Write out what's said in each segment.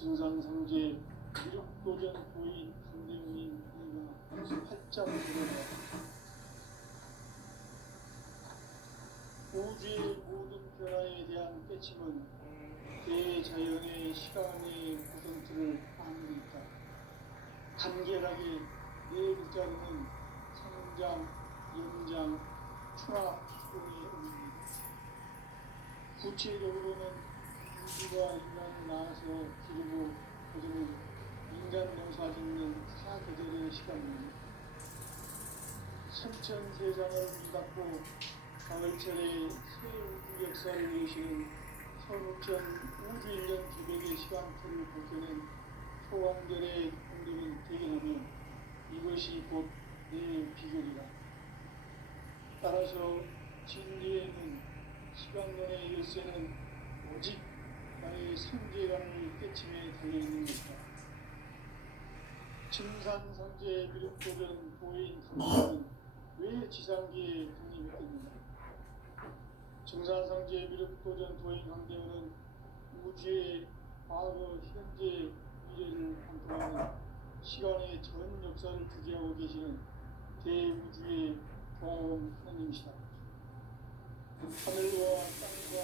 증상상제 미륵도전 부인 강대웅인 이가 활짝 드러나 우주의 모든 변화에 대한 깨침은 대자연의 시간의 구성틀을 아는 있다. 간결하게 네 글자로는 성장, 연장, 추락, 추동의 의미입니다. 구체적으로는 우주가 인간을 낳아서 기르고 거두는 인간 농사 짓는 사계절의 시간입니다. 천천세상을 문닫고 가을철에 새 우주 역사를 여시는 선우천 우주일년 기백의 시간표를 벗겨낸 초강절의 공동을 대견하며 이것이 곧 내 비결이다. 따라서 진리에는 시간론의 열쇠는 오직 나의 상제관을 깨침에 달려있는 것이다. 증산상제 미륵도전 보인 강대는 왜 지상계에 독립했겠는가? 증산상제 미륵도전 도인 강대원은 우주의 과거, 현재, 미래를 관통하는 시간의 전 역사를 주재하고 계시는 대우주의 종합 하나님이시다. 하늘과 땅과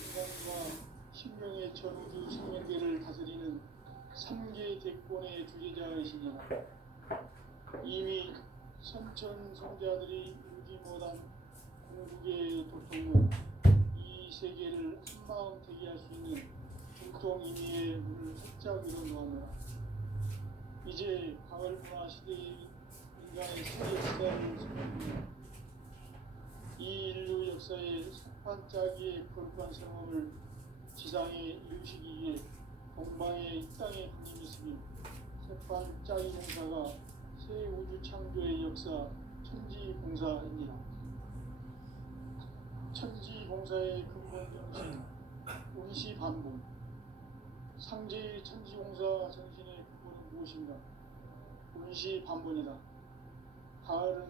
인간과 신명의 전우주 생명계를 다스리는 3계 대권의 주재자이시니라. 이미 선천성자들이 울지 못한 궁극의 도통은 이 세계를 한마음 되게 할 수 있는 중통인의의 문을 활짝 열어놓았노라. 이제 가을 문화 시대의 인간의 새 역사를 선포합니다. 이 인류 역사의 석판짜기의 거룩한 성험을 지상에 이루시기 위해 동방의 이 땅에 분임이 있으며 석판짜기 공사가 새 우주 창조의 역사 천지공사입니다. 천지공사의 근본 정신 운시반본. 상제의 천지공사 정신의 근본은 무엇인가? 운시반본이다. 가을은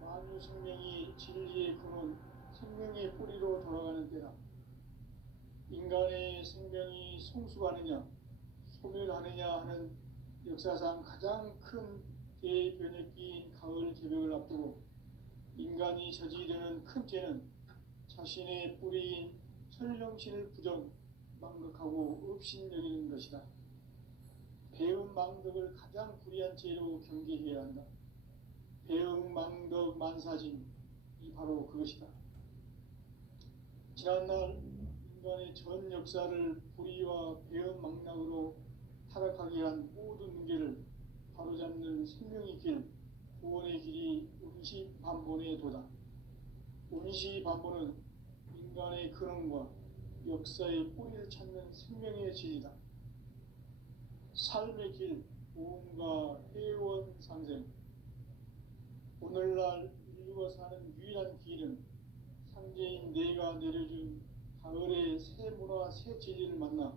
만유 생명이 진리의 근원, 생명의 뿌리로 돌아가는 때다. 인간의 생명이 성숙하느냐, 소멸하느냐 하는 역사상 가장 큰 대변혁기인 가을 개벽을 앞두고 인간이 저지르는 큰 죄는 자신의 뿌리인 설령신을 부정, 망극하고 업신여기는 것이다. 배음 망덕을 가장 불의한 죄로 경계해야 한다. 배음 망덕 만사짐이 바로 그것이다. 지난날 인간의 전 역사를 불의와 배음 망락으로 타락하게 한 모든 문제를 바로잡는 생명의 길, 구원의 길이 운시반본의 도다. 운시반본은 인간의 근원과 역사의 뿌리를 찾는 생명의 진이다. 삶의 길, 보험과 회원 상생. 오늘날 인류가 사는 유일한 길은 상제인 내가 내려준 가을의 새 문화, 새 진리를 만나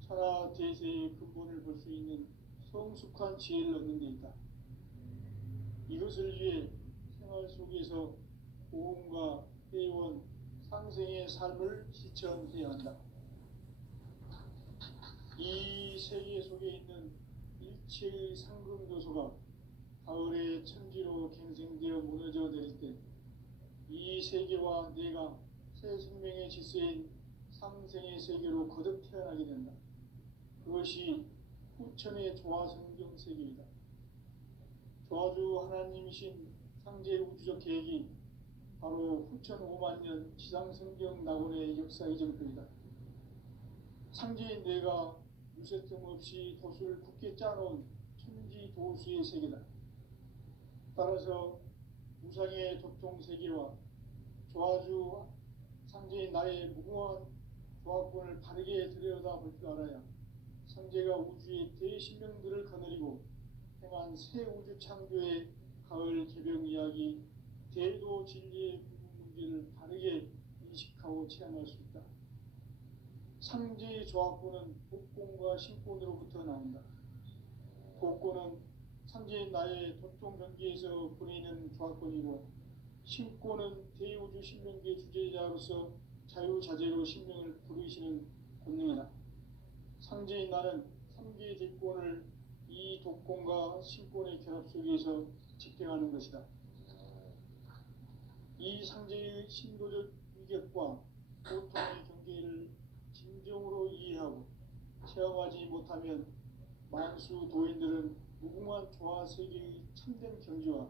천하 대세의 근본을 볼 수 있는 성숙한 지혜를 얻는 데 있다. 이것을 위해 생활 속에서 보험과 회원, 상생의 삶을 실천해야 한다. 이 세계 속에 있는 일체의 상금교소가 가을의 천지로 갱생되어 무너져 내릴 때 이 세계와 내가 새 생명의 질서인 상생의 세계로 거듭 태어나게 된다. 그것이 후천의 조화성경 세계이다. 조화주 하나님이신 상제 우주적 계획이 바로 후천 5만년 지상성경 낙원의 역사 이정표이다. 상제인 내가 유세점 없이 도수를 굳게 짜놓은 천지도수의 세계다. 따라서 무상의 도통 세계와 조화주 상제인 나의 무궁한 조화권을 바르게 들여다볼 줄 알아야 상제가 우주의 대신명들을 거느리고 행한 새 우주 창조의 가을 개벽 이야기, 대도 진리의 문제를 바르게 인식하고 체험할 수 있다. 상제의 조화권은 복권과 신권으로부터 나온다. 복권은 상제인 나의 도통 경계에서 보내는 조화권이고, 신권은 대우주 신명계 주제자로서 자유자재로 신명을 부르시는 권능이다. 상제인 나는 3개 대권을 이 독권과 신권의 결합 속에서 집행하는 것이다. 이 상제의 신도적 위격과 고통의 경계를 진정으로 이해하고 체험하지 못하면 만수 도인들은 무궁한 조화 세계의 참된 경지와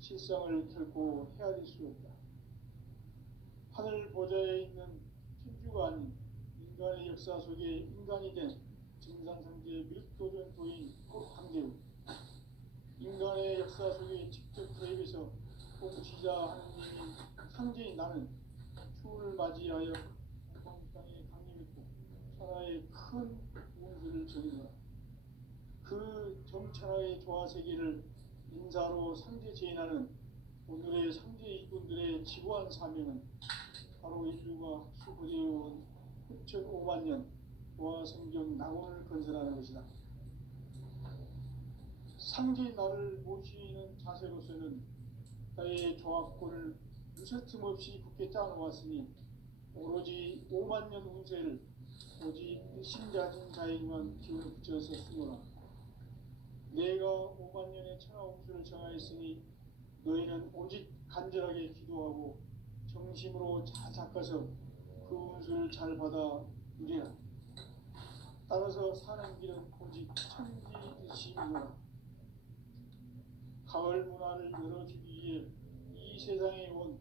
실상을 결코 헤아릴 수 없다. 하늘 보좌에 있는 천주가 아닌 인간의 역사 속에 인간이 된 증산상제 밀도전 도인 강대우, 인간의 역사 속에 직접 개입해서 통치자 하느님인 상제인 나는 추후를 맞이하여 동방 땅에 강림했고 천하의 큰 운수를 전이노라. 그 정천하의 조화세계를 인사로 상제 제인하는 오늘의 상제 일꾼들의 지구한 사명은 바로 인류가 학수고대해온 9,500만 년 조화성경 낙원을 건설하는 것이다. 상제인 나를 모시는 자세로서는 나의 조합권을 무설틈 없이 굳게 짜놓았으니 오로지 5만 년 운세를 오직 신자진 자에게만 기운을 붙여서 쓰노라. 내가 5만 년의 천하 운수를 정하였으니 너희는 오직 간절하게 기도하고 정심으로 잘 닦아서 그 운수를 잘 받아 누리라. 따라서 사는 길은 오직 천지듯이니라. 가을 문화를 열어주기 위해 이 세상에 온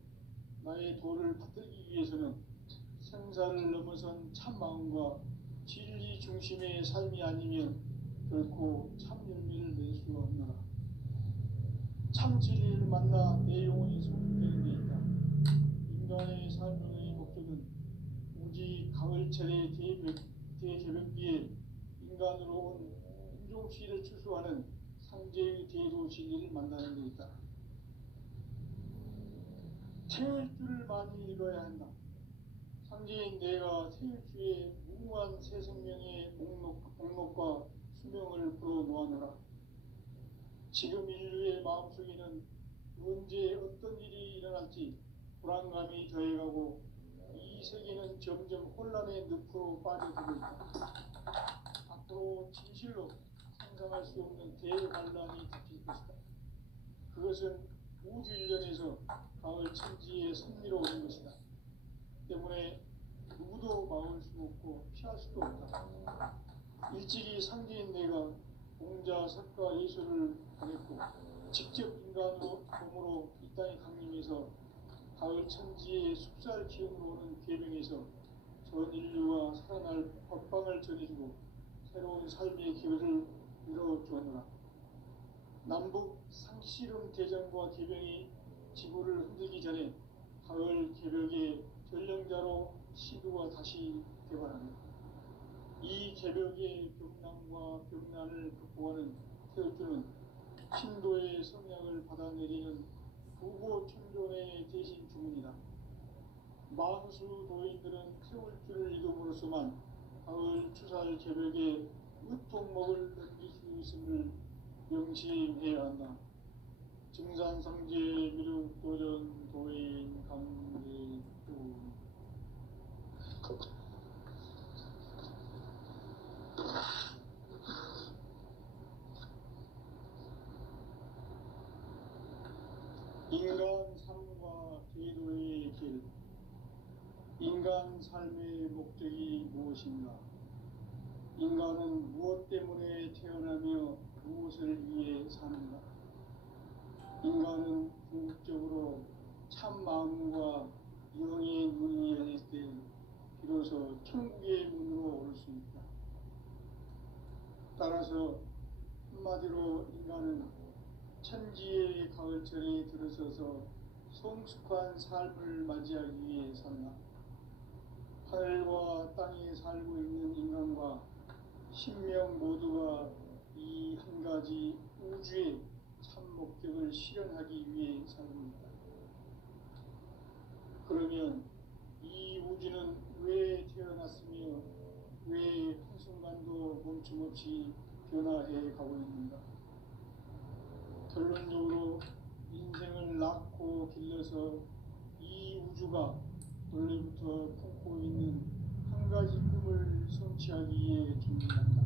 나의 도를 받들기 위해서는 생사를 넘어선 참 마음과 진리 중심의 삶이 아니면 결코 참 열매를 낼 수 없노라. 참 진리를 만나 내 영혼이 소멸되는 데 있다. 인간의 삶의 목적은 오직 가을철의 대개벽기에 인간으로 온 인종시를 추수하는 상제의 대도 진리를 만나는 데 있다. 태일주를 많이 읽어야 한다. 상제인 내가 태일주의 무궁한 새 생명의 목록과 수명을 풀어놓아노라. 지금 인류의 마음속에는 언제 어떤 일이 일어날지 불안감이 더해가고 이 세계는 점점 혼란의 늪으로 빠져들고 있다. 앞으로 진실로 상상할 수 없는 대환란이 닥칠 것이다. 그것은 우주 일련에서 가을 천지의 섭리로 오는 것이다. 때문에 누구도 막을 수 없고 피할 수도 없다. 일찍이 상제인 내가 공자, 석가, 예수를 보냈고 직접 인간으로 몸으로 이 땅에 강림해서 가을 천지의 숲살 기운으로 오는 계명에서 전 인류가 살아날 법방을 전해주고 새로운 삶의 기회를 이뤄주었노라. 남북 상씨름 대전과 개병이 지구를 흔들기 전에 가을 개벽의 전령자로 시도가 다시 개발합니다. 이 개벽의 병난과 병난을 극복하는 태울주는 신도의 성약을 받아내리는 부고 천존의 대신 주문이다. 만수 도인들은 태울주를 읽음으로써만 가을 추살 개벽의 으통목을 넘길 수 있음을 명심해야 한다. 증산상제 미륵도전 도인 강대도 인간 삶과 제도의 길. 인간 삶의 목적이 무엇인가? 인간은 무엇 때문에 태어나며 무엇을 위해 사는가? 인간은 궁극적으로 참 마음과 영의 문이 열릴 때 비로소 천국의 문으로 올 수 있다. 따라서 한마디로 인간은 천지의 가을철에 들어서서 성숙한 삶을 맞이하기 위해 산다. 하늘과 땅에 살고 있는 인간과 신명 모두가 이 한 가지 우주의 참 목적을 실현하기 위해 살고 있다. 그러면 이 우주는 왜 태어났으며 왜 한순간도 멈춤없이 변화해 가고 있는가? 결론적으로 인생을 낳고 길러서 이 우주가 원래부터 품고 있는 한 가지 꿈을 성취하기 위해 준비한다.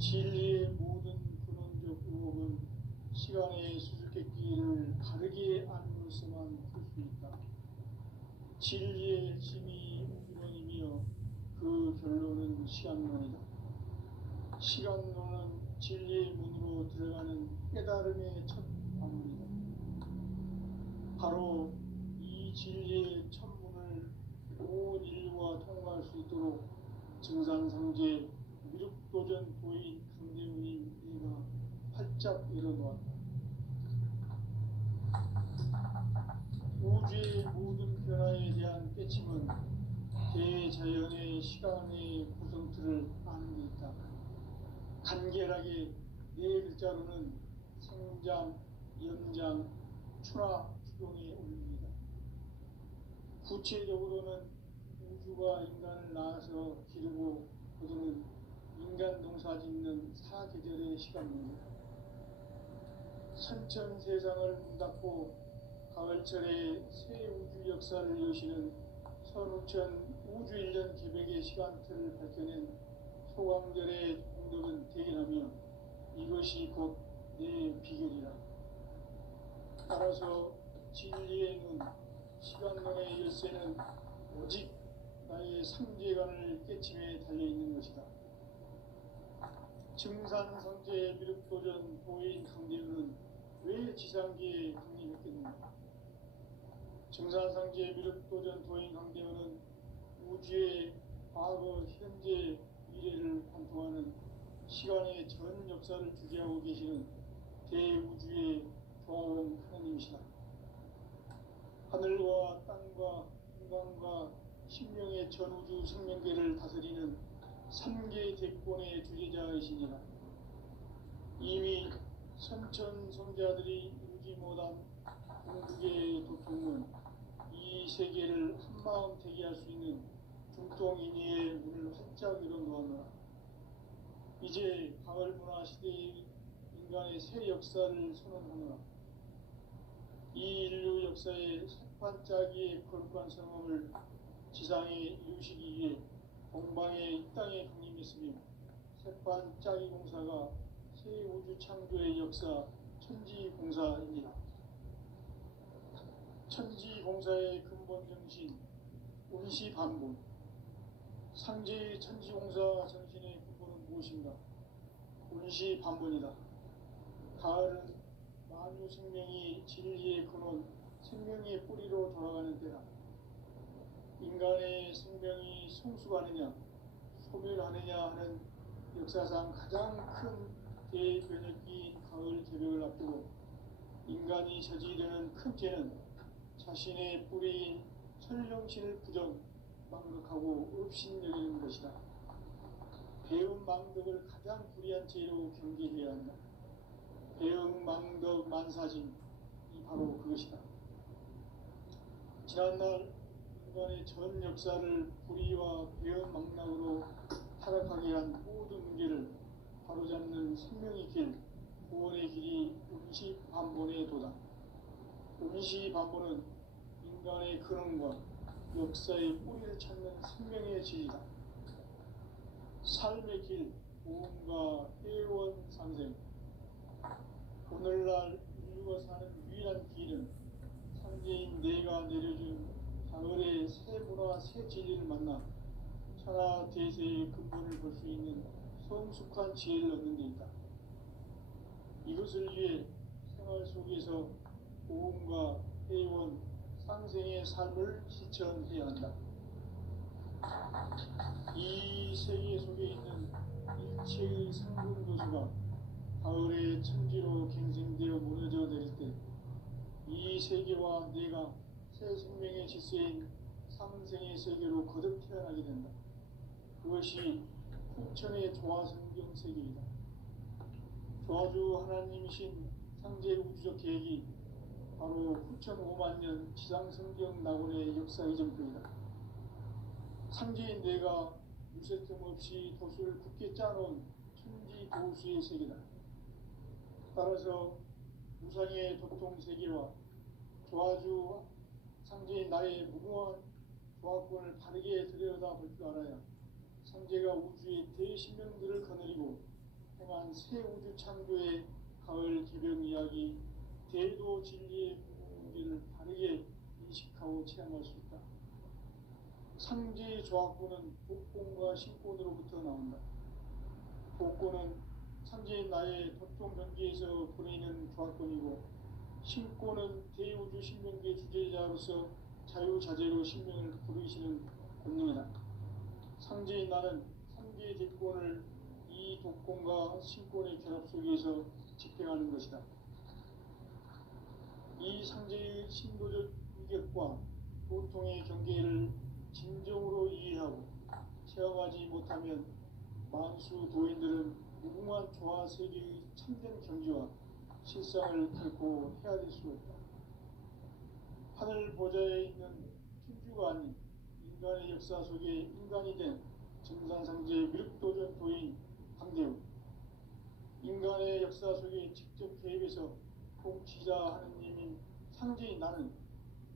진리의 모든 근원적 의혹은 시간의 수수께끼를 바르게 알므로서만 풀 수 있다. 진리의 핵심이 우주론이며 그 결론은 시간론이다. 시간론은 진리의 문으로 들어가는 깨달음의 첫 방문이다. 바로 이 진리의 첫 문을 온 인류가 통과할 수 있도록 증산상제 미륵도전 도인 강대훈이 내가 활짝 열어놓았다. 우주의 모든 변화에 대한 깨침은 대자연의 시간의 구성틀을 아는 데 있다. 간결하게 네 글자로는 생장, 연장, 추나 추동에 올립니다. 구체적으로는 우주가 인간을 낳아서 기르고 거두는 인간 농사 짓는 사계절의 시간입니다. 선천 세상을 문 닫고 가을철에 새 우주 역사를 여시는 선우천 우주 1년 계백의 시간틀을 밝혀낸 소광절의 공덕은 대견하며 이것이 곧 내 비결이라. 따라서 진리의 눈, 시간론의 열쇠는 오직 나의 상제관을 깨침에 달려있는 것이다. 증산상제 미륵도전 도인 강대훈은 왜 지상계에 강림했겠는가? 증산상제 미륵도전 도인 강대훈은 우주의 과거, 현재, 미래를 관통하는 시간의 전 역사를 주재하고 계시는 대우주의 조화원 하나님이시다. 하늘과 땅과 인간과 신명의 전우주 생명계를 다스리는 3개 대권의 주제자이시니라. 이미 선천 성자들이 이루지 못한 궁극의 도통은 이 세계를 한마음 되게 할 수 있는 중동인의의 문을 활짝 열어놓았노라. 이제 가을 문화 시대의 인간의 새 역사를 선언하노라. 이 인류 역사의 색반짜기의 거룩한 성험을 지상에 이루시기 위해 동방의 이 땅에 강림했으며 색반짜기 공사가 새 우주 창조의 역사 천지공사입니다. 천지공사의 근본 정신 운시반본. 상제의 천지공사 정신의 근본은 무엇인가? 운시반본이다. 가을은 만유 생명이 진리의 근원, 생명의 뿌리로 돌아가는 때다. 인간의 생명이 성숙하느냐, 소멸하느냐 하는 역사상 가장 큰 대변혁기인 가을 개벽을 앞두고 인간이 저지르는 큰 죄는 자신의 뿌리인 설령신을 부정, 망극하고 업신여기는 것이다. 배음 망덕을 가장 불의한 죄로 경계해야 한다. 배음 망덕 만사진이 바로 그것이다. 지난날 인간의 전 역사를 불의와 배음 망락으로 타락하게 한 모든 문제를 바로잡는 생명의 길, 구원의 길이 운시반본의 도다. 운시반본은 인간의 근원과 역사의 뿌리를 찾는 생명의 진리다. 삶의 길, 보험과 회원 상생. 오늘날 인류가 사는 유일한 길은 상제인 내가 내려준 가을의 새 문화, 새 진리를 만나 천하 대세의 근본을 볼 수 있는 성숙한 지혜를 얻는 데 있다. 이것을 위해 생활 속에서 보험과 회원, 상생의 삶을 실천해야 한다. 이 세계 속에 있는 일체의 상승도수가 가을의 천지로 갱생되어 무너져 내릴 때 이 세계와 내가 새 생명의 질서인 상생의 세계로 거듭 태어나게 된다. 그것이 후천의 조화성경 세계이다. 조화주 하나님이신 상제 우주적 계획이 바로 후천 5만 년 지상성경 낙원의 역사 이전표이다. 상제인 내가 유세틈 없이 도수를 굳게 짜놓은 천지 도수의 세계다. 따라서 무상의 도통 세계와 조화주 상제인 나의 무궁한 조화권을 바르게 들여다볼 줄 알아야 상제가 우주의 대신명들을 거느리고 행한 새 우주 창조의 가을 개벽 이야기, 대도 진리의 문제를 바르게 인식하고 체험할 수 있다. 상지 조합구는 복권과 신권으로부터 나온다. 복권은 상지인 나의 독종 경계에서 보내는 조합권이고, 신권은 대우주 신명계 주제자로서 자유자재로 신명을 부르시는 권능이다. 상지인 나는 상계의 대권을 이 독권과 신권의 결합 속에서 집행하는 것이다. 이 상제의 신도적 위격과 보통의 경계를 진정으로 이해하고 체험하지 못하면 만수 도인들은 무궁한 조화 세계의 참된 경지와 실상을 결코 헤아릴 수 없다. 하늘 보좌에 있는 천주가 아닌 인간의 역사 속에 인간이 된 증산상제 미륵도전 도인 강대우, 인간의 역사 속에 직접 개입해서 통치자 하느님인 상제인 나는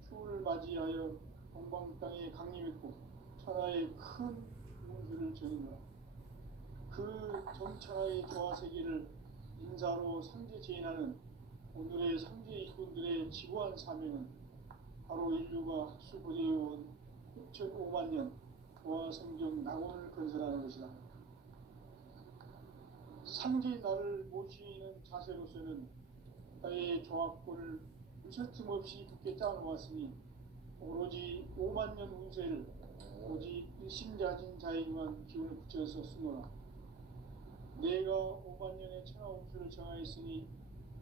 추을 맞이하여 동방 땅에 강림했고 천하의 큰 운수를 전했노라. 그 정천하의 조화 세계를 인사로 상제 제인하는 오늘의 상제 일꾼들의 지구한 사명은 바로 인류가 학수고대해온 6,500만 년 조화 성경 낙원을 건설하는 것이다. 상제인 나를 모시는 자세로서는 나의 조합권을 무설틈 없이 굳게 짜놓았으니 오로지 5만 년 운세를 오직 일심자진 자에게만 기운을 붙여서 쓰노라. 내가 5만 년의 천하 운수를 정하였으니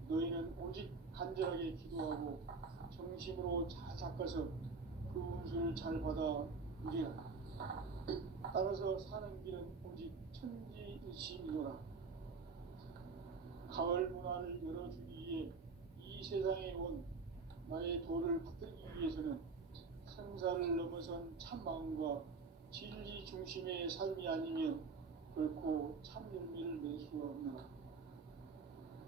너희는 오직 간절하게 기도하고 정심으로 잘 닦아서 그 운수를 잘 받아 누리라. 따라서 사는 길은 오직 천지일심이노라. 가을 문화를 열어주기 위해 이 세상에 온 나의 도를 붙들기 위해서는 생사를 넘어선 참마음과 진리 중심의 삶이 아니면 결코 참 열매를 맺을 수가 없노라.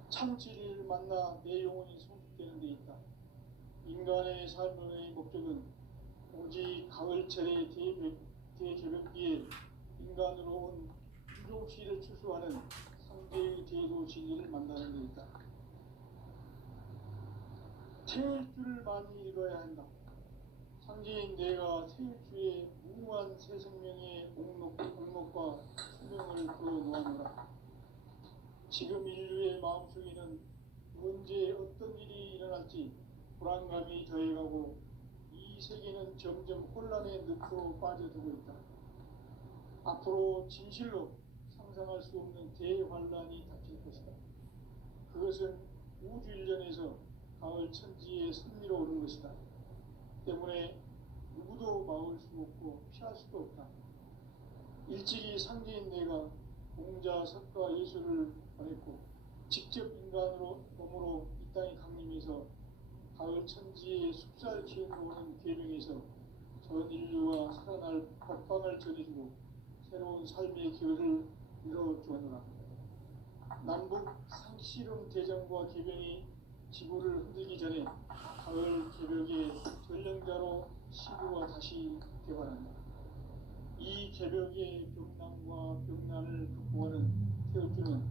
참 진리를 만나 내 영혼이 성숙되는 데 있다. 인간의 삶의 목적은 오직 가을철의 대개벽기에 인간으로 온 유종시를 추수하는 상대의 대도 진리를 만나는 데 있다. 태일주를 많이 읽어야 한다. 상제인 내가 태일주의 무궁한 새 생명의 목록과 수명을 풀어놓아노라. 지금 인류의 마음속에는 언제 어떤 일이 일어날지 불안감이 더해가고 이 세계는 점점 혼란의 늪으로 빠져들고 있다. 앞으로 진실로 상상할 수 없는 대환란이 닥칠 것이다. 그것은 우주 일련에서 가을 천지에 선미로 오는 것이다. 때문에 누구도 막을 수 없고 피할 수도 없다. 일찍이 상제인 내가 공자, 석가, 예수를 보냈고 직접 인간으로 몸으로 이 땅에 강림해서 가을 천지에 숲살 기운으로 오는 계명에서 전 인류와 살아날 법방을 전해주고 새로운 삶의 기회를 이뤄주었노라. 남북 상씨름 대전과 개변이 지구를 흔들기 전에 가을 개벽의 전령자로 시구가 다시 개발한다. 이 개벽의 병난과 병난을 극복하는 태울주는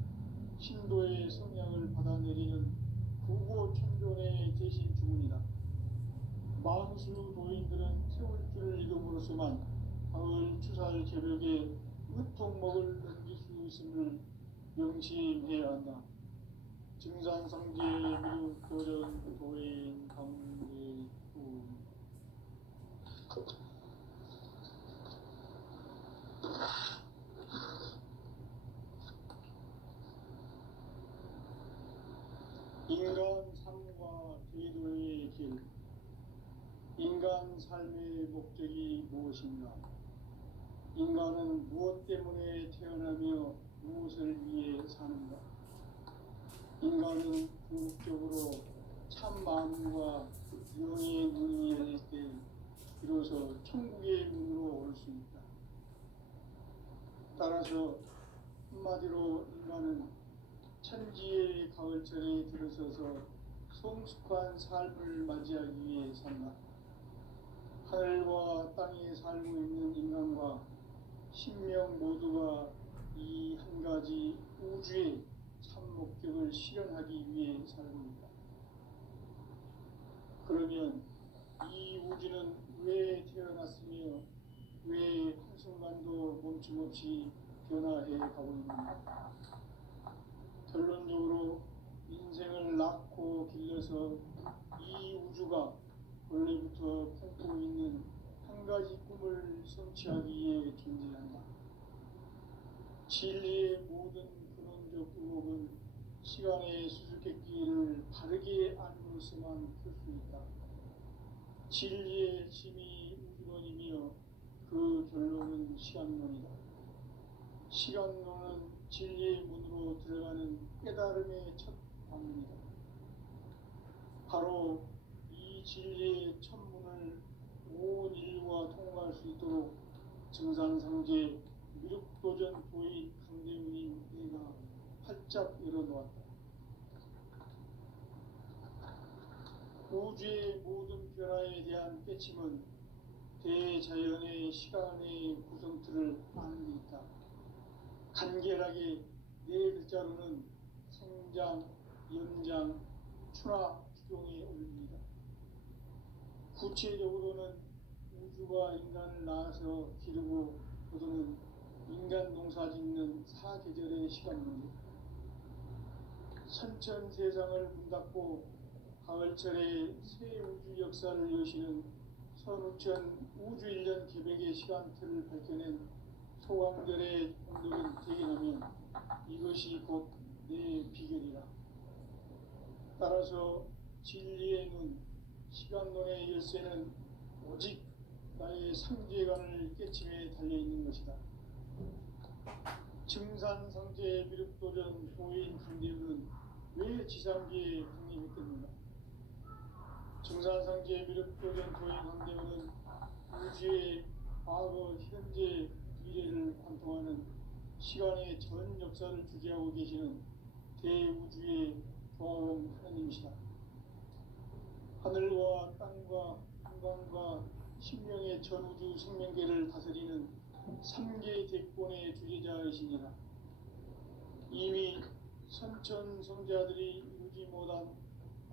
신도의 성향을 받아내리는 구고천존의 대신 주문이다. 만수 도인들은 태울주를 읽음으로써만 가을 추살 개벽의 으통목을 넘길 수 있음을 명심해야 한다. 증산상제 미륵도전 도인 강대우. 인간 삶과 제도의 길. 인간 삶의 목적이 무엇인가? 인간은 무엇 때문에 태어나며 무엇을 위해 사는가? 인간은 궁극적으로 참 마음과 영의 눈이 열릴 때 비로소 천국의 문으로 올 수 있다. 따라서 한마디로 인간은 천지의 가을철에 들어서서 성숙한 삶을 맞이하기 위해 산다. 하늘과 땅에 살고 있는 인간과 신명 모두가 이 한 가지 우주의 참 목적을 실현하기 위해 살고있다. 그러면 이 우주는 왜 태어났으며 왜 한순간도 멈춤없이 변화해 가고 있는가? 결론적으로 인생을 낳고 길러서 이 우주가 원래부터 품고 있는 한 가지 꿈을 성취하기 위해 존재한다. 진리의 모든 근원적 의혹은 시간의 수수께끼를 바르게 알므로서만 풀 수 있다. 진리의 핵심이 우주론이며 그 결론은 시간론이다. 시간론은 진리의 문으로 들어가는 깨달음의 첫 방문이다. 바로 이 진리의 첫 문을 온 인류가 통과할 수 있도록 증산상제 미륵도전 도인 강대훈이 내가 활짝 열어놓았다. 우주의 모든 변화에 대한 깨침은 대자연의 시간의 구성틀을 아는 데 있다. 간결하게 네 글자로는 생장, 연장, 추나 추종에 올립니다. 구체적으로는 우주가 인간을 낳아서 기르고 거두는 인간 농사 짓는 사계절의 시간 문제, 선천 세상을 문 닫고 가을철에 새 우주 역사를 여시는 선우천 우주 1년 계백의 시간틀을 밝혀낸 소강들의 공덕은 대견하면 이것이 곧 내 비결이라. 따라서 진리의 눈, 시간론의 열쇠는 오직 나의 상제관을 깨침에 달려있는 것이다. 증산상제 미륵도전 도인 강대훈은 왜 지상계에 강림했겠는가? 증산상제 미륵도전 도인 강대훈은 우주의 과거, 현재, 미래를 관통하는 시간의 전 역사를 주재하고 계시는 대우주의 조화원 하나님이시다. 하늘과 땅과 인간과 신명의 전우주 생명계를 다스리는 3개 대권의 주재자이시니라. 이미 선천 성자들이 이루지 못한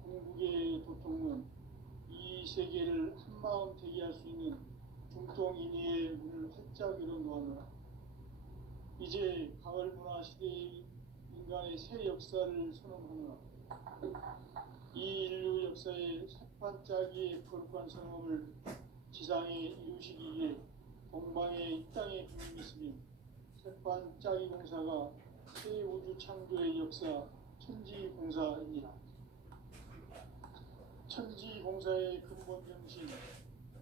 궁극의 도통은 이 세계를 한마음 되게 할 수 있는 중통인의의 문을 활짝 열어놓았노라. 이제 가을 문화 시대의 인간의 새 역사를 선언하노라. 이 인류 역사의 삿발짜기의 거룩한 성험을 지상에 이루시기 위해 동방에 이 땅에 군림했으며 삿발짜기 공사가 새 우주 창조의 역사 천지공사이니라. 천지공사의 근본 정신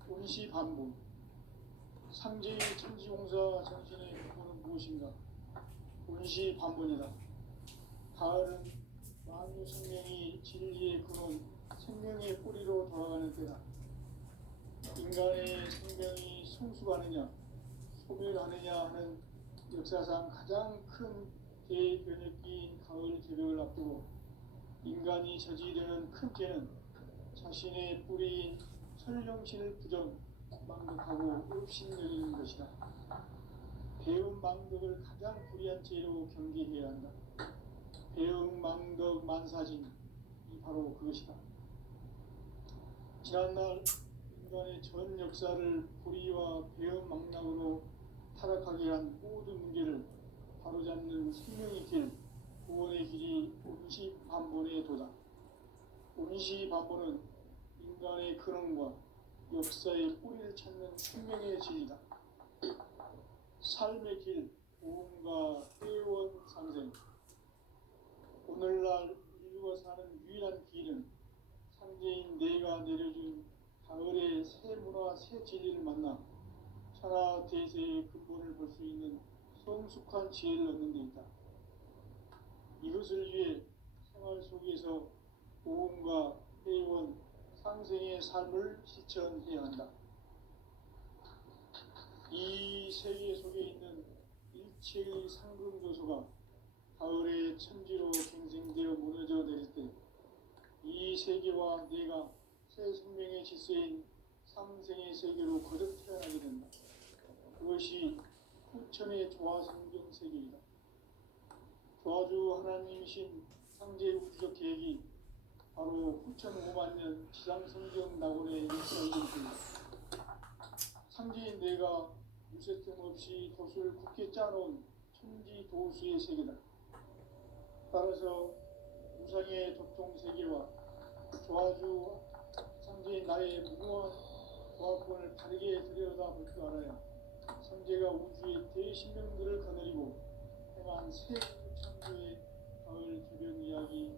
운시반복, 상제의 천지공사 정신의 근본은 무엇인가? 운시반복이다. 가을은 만유 생명이 진리의 근원, 생명의 뿌리로 돌아가는 때다. 인간의 생명이 성숙하느냐, 소멸하느냐 하는 역사상 가장 큰 대변혁기인 가을 개벽을 앞두고 인간이 저지르는 큰 죄는 자신의 뿌리인 설령신을 부정, 망덕하고 업신여기는 것이다. 배움 망덕을 가장 불의한 죄로 경계해야 한다. 배움 망덕 만사진이 바로 그것이다. 지난날 인간의 전 역사를 불의와 배움 망락으로 타락하게 한 모든 문제를 바로잡는 생명의 길, 구원의 길이 운시반본의 도다. 운시반본은 인간의 근원과 역사의 뿌리를 찾는 생명의 진리다. 삶의 길, 보험과 회원 상생. 오늘날 인류가 사는 유일한 길은 상제인 내가 내려준 가을의 새 문화, 새 진리를 만나 천하 대세의 근본을 볼 수 있는 성숙한 지혜를 얻는 데 있다. 이것을 위해 생활 속에서 보험과 회원, 상생의 삶을 실천해야 한다. 이 세계 속에 있는 일체의 상금교수가 가을의 천지로 갱생되어 무너져 내릴 때 이 세계와 내가 새 생명의 질서인 상생의 세계로 거듭 태어나게 된다. 그것이 후천의 조화성경 세계이다. 도와주 하나님이신 상제 우주적 계획이 바로 9,500만 년 지상성경 낙원의 역사이었습니다. 상제인 내가 무쇠틈 없이 돛을 굳게 짜놓은 천지 도수의 세계다. 따라서 우상의 도통 세계와 도와주 상제인 나의 무궁한 조합권을 다르게 들여다볼 줄 알아야 상제가 우주의 대신명들을 거느리고 행한 새 창조의 가을 개변 이야기,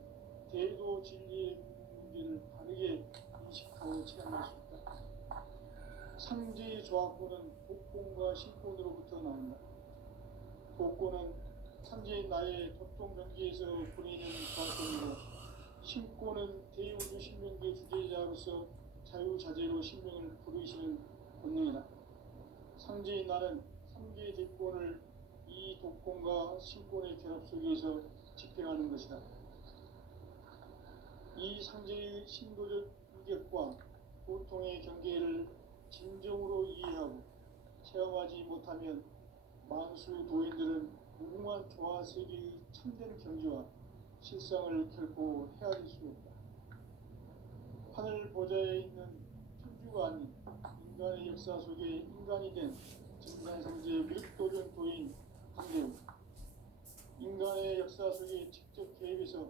대도 진리의 문제를 다르게 인식하고 체험할 수 있다. 상제의 조합권은 복권과 신권으로부터 나온다. 복권은 상제인 나의 도통 경계에서 보내는 조합권이고, 신권은 대우주 신명계 주제자로서 자유자재로 신명을 부르시는 본능이다. 상제인 나는 3개의 대권을 이 독권과 신권의 결합 속에서 집행하는 것이다. 이 상제의 신도적 인격과 보통의 경계를 진정으로 이해하고 체험하지 못하면 만수 도인들은 무궁한 조화 세계의 참된 경지와 실상을 결코 헤아릴 수 없다. 하늘 보좌에 있는 천주가 아닌 인간의 역사 속에 인간이 된 증산성제 윗도전 도인 강대우, 인간의 역사 속에 직접 개입해서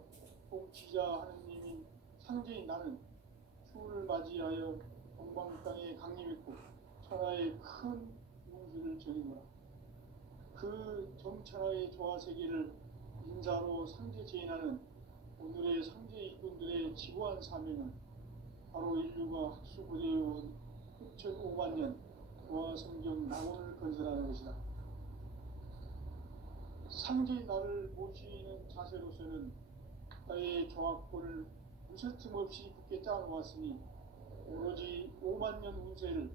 통치자 하느님인 상제인 나는 추운을 맞이하여 동방 땅에 강림했고 천하의 큰 우주를 정의노라. 그 정천하의 조화세계를 인사로 상제 제인하는 오늘의 상제 일꾼들의 지구한 사명은 바로 인류가 학수고대해온 6,500만 년 조화성경 낙원을 건설하는 것이다. 상제인 나를 모시는 자세로서는 나의 조합권을 무쇠틈 없이 굳게 짜놓았으니 오로지 5만 년 운세를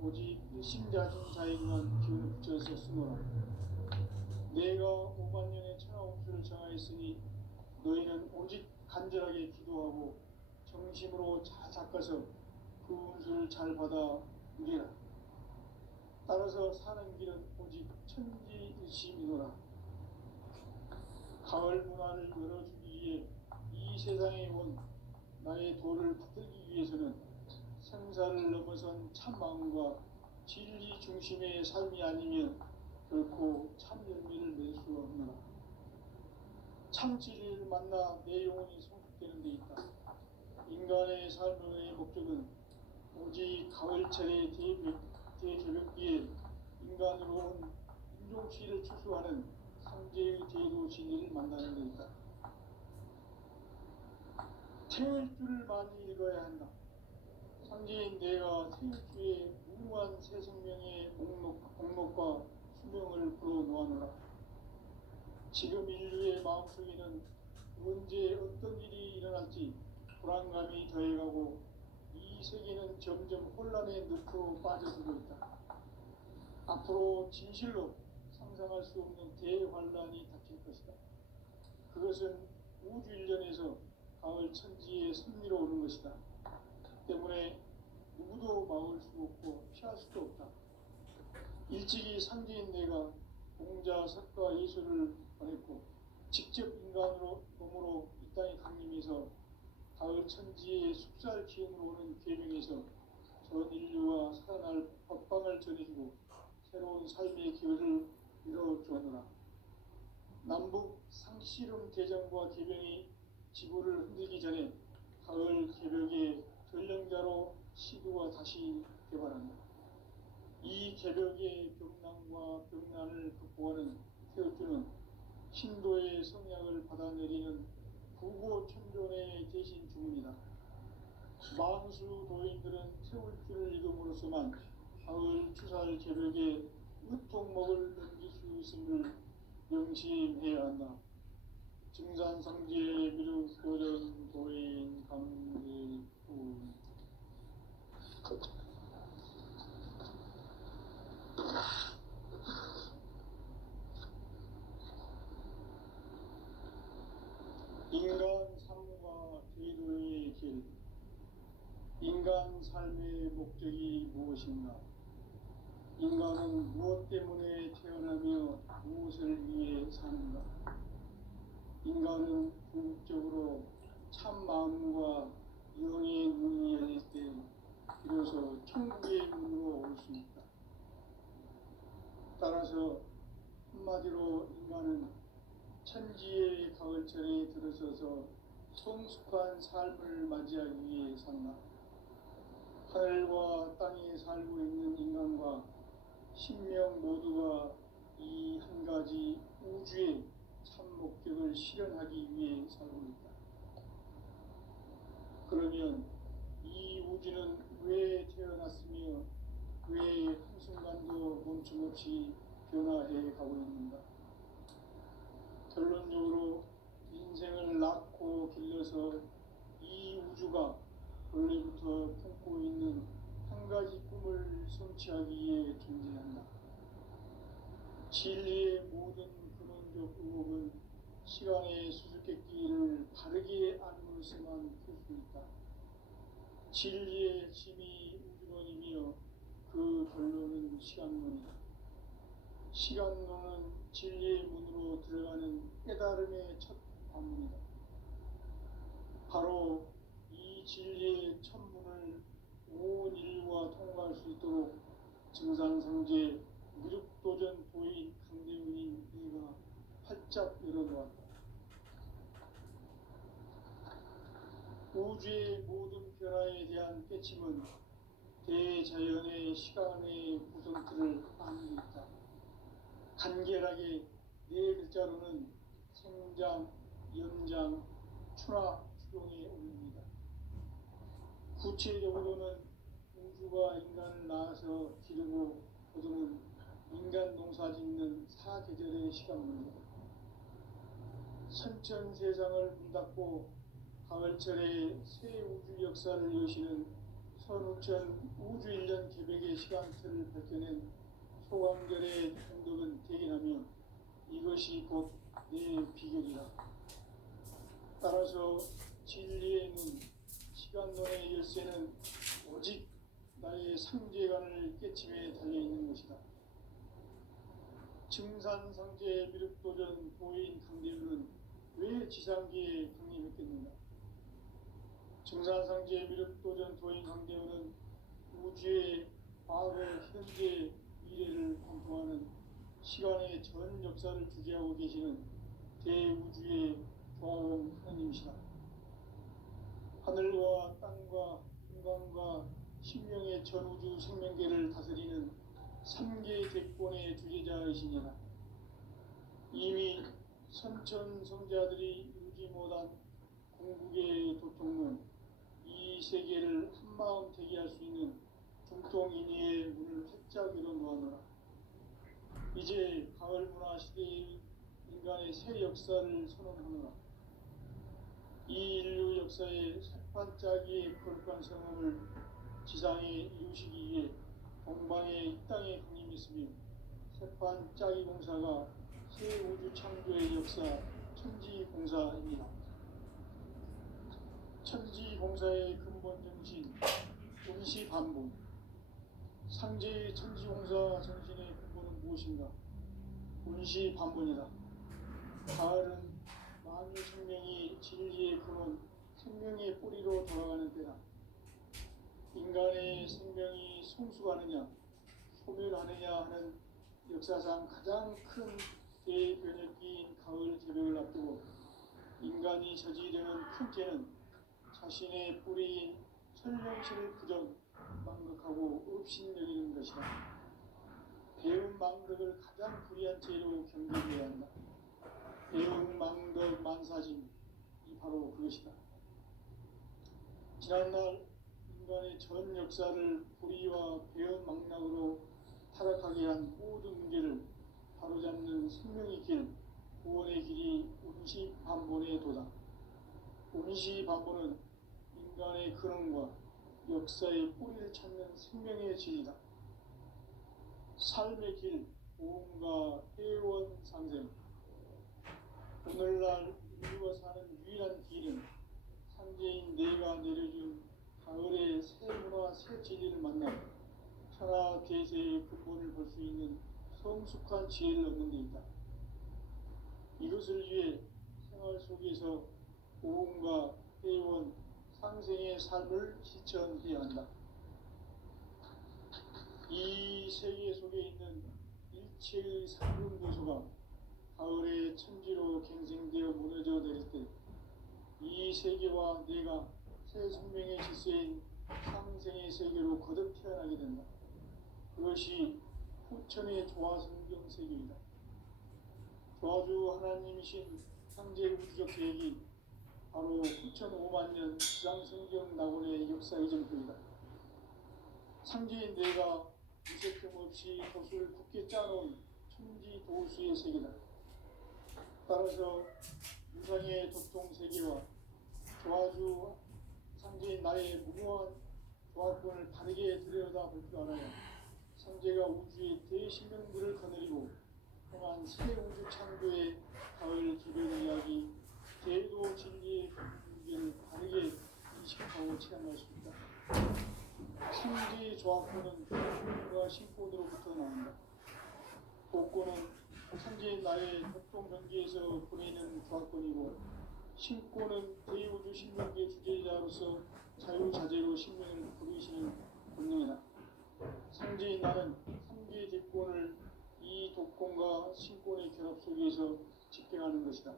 오직 일심자신 자에게만 기운을 붙여서 쓰노라. 내가 5만 년의 천하홍수를 정하였으니 너희는 오직 간절하게 기도하고 정심으로 잘 닦아서 그 운수를 잘 받아 누리라. 따라서 사는 길은 오직 천지일심이노라. 가을 문화를 열어주기 위해 이 세상에 온 나의 도를 붙들기 위해서는 생사를 넘어선 참마음과 진리 중심의 삶이 아니면 결코 참 열매를 낼 수 없노라. 참 진리를 만나 내 영혼이 성숙되는 데 있다. 인간의 삶의 목적은 오직 가을철의 대개벽기에 인간으로 온 인종치를 추수하는 상제의 제도 진리를 만나는 데 있다. 태일주를 많이 읽어야 한다. 상제인 내가 태일주의 무궁한 새 생명의 목록과 수명을 불어놓아노라. 지금 인류의 마음속에는 언제 어떤 일이 일어날지 불안감이 더해가고 이 세계는 점점 혼란의 늪으로 빠져들고 있다. 앞으로 진실로 상상할 수 없는 대환란이 닥칠 것이다. 그것은 우주 일련에서 가을 천지의 섭리로 오는 것이다. 때문에 누구도 막을 수 없고 피할 수도 없다. 일찍이 상제인 내가 공자, 석가, 예수를 보냈고 직접 인간으로 몸으로 이 땅에 강림해서 가을 천지의 숙살 기운으로 오는 계명에서 전 인류와 살아날 법방을 전해주고 새로운 삶의 기회를 이뤄주었노라. 남북 상씨름 대전과 개병이 지구를 흔들기 전에 가을 개벽의 전령자로 시구가 다시 개발한다. 이 개벽의 병난과 병난을 극복하는 태어주는 신도의 성약을 받아내리는 부고천존의 대신 주문이다. 만수 도인들은 태울주를 읽음으로써만 가을 추살 개벽의 으통목을 넘길 수 있음을 명심해야 한다. 증산상제의 미륵도전 도인 강일훈. 인간 삶과 제도의 길. 인간 삶의 목적이 무엇인가? 인간은 무엇 때문에 태어나며 무엇을 위해 사는가? 따라서 한마디로 인간은 천지의 가을철에 들어서서 성숙한 삶을 맞이하기 위해 산다. 하늘과 땅에 살고 있는 인간과 신명 모두가 이 한 가지 우주의 참 목적을 실현하기 위해 살고 있다. 그러면 이 우주는 왜 태어났으며 왜 한순간도 멈춤없이 변화해 가고 있는가? 결론적으로 인생을 낳고 길러서 이 우주가 원래부터 품고 있는 한 가지 꿈을 성취하기 위해 존재한다. 진리의 모든 근원적 의혹은 시간의 수수께끼를 바르게 알므로서만 풀 수 있다. 진리의 핵심이 우주론이며 그 결론은 시간론이다. 시간론은 진리의 문으로 들어가는 깨달음의 첫 관문이다. 바로 이 진리의 첫 문을 온 인류가 통과할 수 있도록 증산상제 미륵도전 도인 강대훈인 네가 활짝 열어놓았다. 우주의 모든 변화에 대한 깨침은 대자연의 시간의 구성틀을 아는 데 있다. 간결하게 네 글자로는 생장, 연장, 추나 추동에 올립니다. 구체적으로는 우주가 인간을 낳아서 기르고 거두는 인간 농사 짓는 사계절의 시간문이다. 선천 세상을 문닫고 가을철에 새 우주 역사를 여시는 선우천 우주 1년 개백의 시간틀을 밝혀낸 소강결의 공덕은 대견하며 이것이 곧 내 비결이다. 따라서 진리의 눈, 시간론의 열쇠는 오직 나의 상제관을 깨침에 달려있는 것이다. 증산상제 미륵도전 도인 강대훈은 왜 지상기에 강림했겠는가? 증산상제 미륵도전 도인 강대훈은 우주의 과거, 현재, 미래를 관통하는 시간의 전 역사를 주재하고 계시는 대우주의 조화원 하나님이시다. 하늘과 땅과 인간과 신명의 전우주 생명계를 다스리는 3개 대권의 주재자이시니라. 이미 선천성자들이 이루지 못한 궁극의 도통문, 이 세계를 한마음 되게 할 수 있는 중통인의의 문을 활짝 열어놓았노라. 이제 가을 문화 시대의 인간의 새 역사를 선언하노라. 이 인류 역사의 새반짝이의 거룩한 성험을 지상에 이루시기 위해 동방의 이 땅에 강림했으며 새반짝이 공사가 새 우주 창조의 역사 천지공사입니다. 천지공사의 근본 정신, 운시반복. 상제의 천지공사 정신의 근본은 무엇인가? 운시반복이다. 가을은 만유 생명이 진리의 근원, 생명의 뿌리로 돌아가는 때다. 인간의 생명이 성숙하느냐, 소멸하느냐 하는 역사상 가장 큰 대변혁기인 가을 개벽을 앞두고 인간이 저지르는 큰 죄는 자신의 뿌리인 설명실을 부정, 망극하고 업신여기는 것이다. 배운 망덕을 가장 불의한 죄로 경계해야 한다. 배운 망덕 만사짐이 바로 그것이다. 지난날 인간의 전 역사를 불의와 배운 망락으로 타락하게 한 모든 문제를 바로잡는 생명의 길, 구원의 길이 운시반본의 도다. 운시반본은 인간의 근원과 역사의 뿌리를 찾는 생명의 진리다. 삶의 길, 보험과 회원 상생. 오늘날 인류가 사는 유일한 길은 상제인 내가 내려준 가을의 새 문화, 새 진리를 만나 천하 계세의 근본을 볼 수 있는 성숙한 지혜를 얻는 데 있다. 이것을 위해 생활 속에서 보험과 회원, 상생의 삶을 실천해야 한다. 이 세계 속에 있는 이치의 상금도서가 가을의 천지로 갱생되어 무너져 내릴 때 이 세계와 내가 새 생명의 질서인 상생의 세계로 거듭 태어나게 된다. 그것이 후천의 조화성경 세계이다. 조화주 하나님이신 창제 우주적 계획이 바로 후천 5만 년 지상성경 낙원의 역사 이정표이다. 상제인 내가 미세틈 없이 돛을 굳게 짜놓은 천지 도수의 세계다. 따라서 무상의 도통 세계와 조화주 상제인 나의 무모한 조화권을 다르게 들여다볼 줄 알아야 상제가 우주의 대신명들을 거느리고 행한 새 우주 창조의 가을 기별 이야기 대도 진리의 경계를 다르게 인식하고 체험할 수 있다. 상제의 조화권은 복권과 신권으로부터 나온다. 복권은 상제인 나의 협동 경계에서 보내는 조화권이고 신권은 대우주 신명계 주제자로서 자유자재로 신명을 부르시는 본능이다. 상제인 나는 3개의 대권을 이 독권과 신권의 결합 속에서 집행하는 것이다.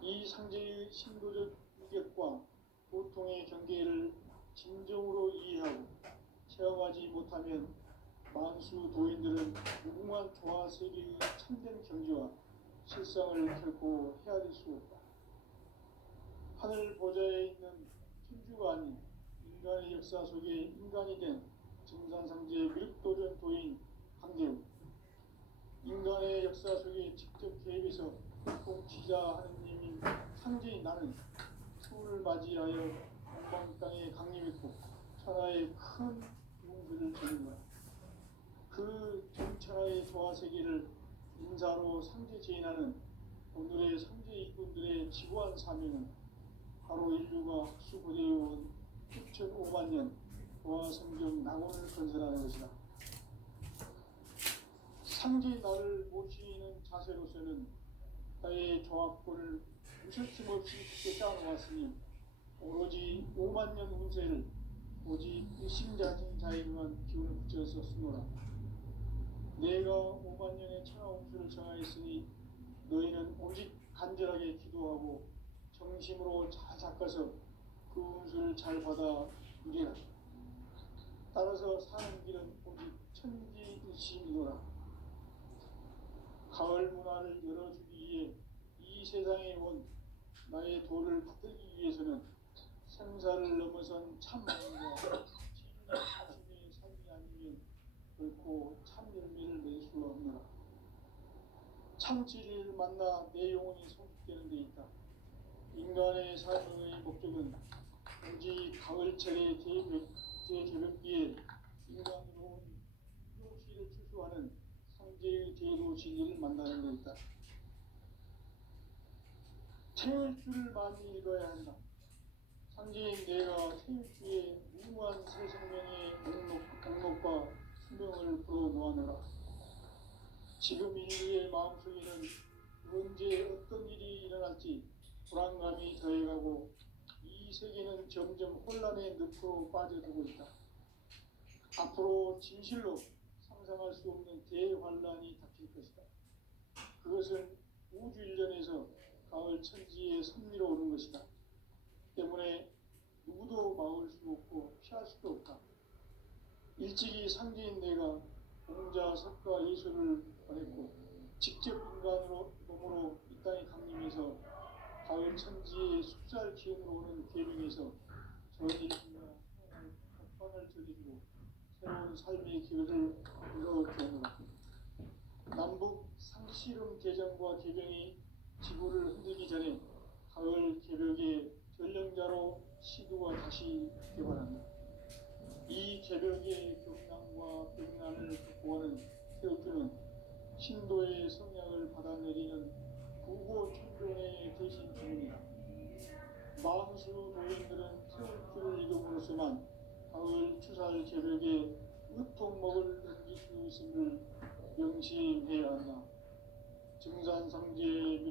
이 상제의 신도적 위격과 고통의 경계를 진정으로 이해하고 체험하지 못하면 만수 도인들은 무궁한 조화 세계의 참된 경지와 실상을 결코 헤아릴 수 없다. 하늘 보좌에 있는 천주가 아닌 인간의 역사 속에 인간이 된 증산상제 밀도전 도인 강대우, 인간의 역사 속에 직접 개입해서 통치자 하느님인 상제인 나는 추운을 맞이하여 동방 땅에 강림했고 천하의 큰 용서를 전한 거야. 그 정천하의 조화 세계를 인사로 상제 제인하는 오늘의 상제 일꾼들의 지구한 사명은 바로 인류가 학수고대해온 6,500만 년 조화 성경 낙원을 건설하는 것이다. 상제 나를 모시는 자세로서는 나의 조합권을 무설심 없이 굳게 짜놓았으니 오로지 5만 년 운세를 오직 일심자진 자에게만 기운을 붙여서 쓰노라. 내가 5만 년의 천하 운수를 정하였으니 너희는 오직 간절하게 기도하고 정심으로 잘 닦아서 그 운수를 잘 받아 누리라. 따라서 사는 길은 오직 천지일심이노라. 가을 문화를 열어주기 위해 이 세상에 온 나의 도를 붙들기 위해서는 생사를 넘어선 참마음과 지중의 중심의 삶이 아니면 결코 참 열매를 낼 수 없노라. 참 진리를 만나 내 영혼이 성숙되는 데 있다. 인간의 삶의 목적은 오직 가을철의 대개벽기에 인간으로 온 유혹시를 추수하는 상제의 대도 진리를 만나는 데 있다. 태울주를 많이 읽어야 한다. 상제인 내가 태울주의 무모한 새 생명의 목록과 수명을 불어놓아노라. 지금 인류의 마음속에는 언제 어떤 일이 일어날지 불안감이 더해가고 이 세계는 점점 혼란의 늪으로 빠져들고 있다. 앞으로 진실로 상상할 수 없는 대환란이 닥칠 것이다. 그것은 우주 일전에서 가을 천지의 섭리로 오는 것이다. 때문에 누구도 막을 수 없고 피할 수도 없다. 일찍이 상제인 내가 공자, 석가, 예수를 보냈고 직접 인간으로 몸으로 이 땅에 강림해서 가을 천지의 숲살 기운으로 오는 계명에서 전 인류가 각방을 전해주고 새로운 삶의 기회를 이뤄주노라. 남북 상씨름 개정과 개병이 지구를 흔들기 전에 가을 개벽의 전령자로 시도가 다시 개발한다. 이 개벽의 경랑과 병난을 극복하는 태울주는 신도의 성향을 받아내리는 부고 천종의 대신 주문이다. 만수 도인들은 태울주를 읽음으로써만 가을 추살 개벽에 으통먹을 넘길 수 있음을 명심해야 한다. 증산상제의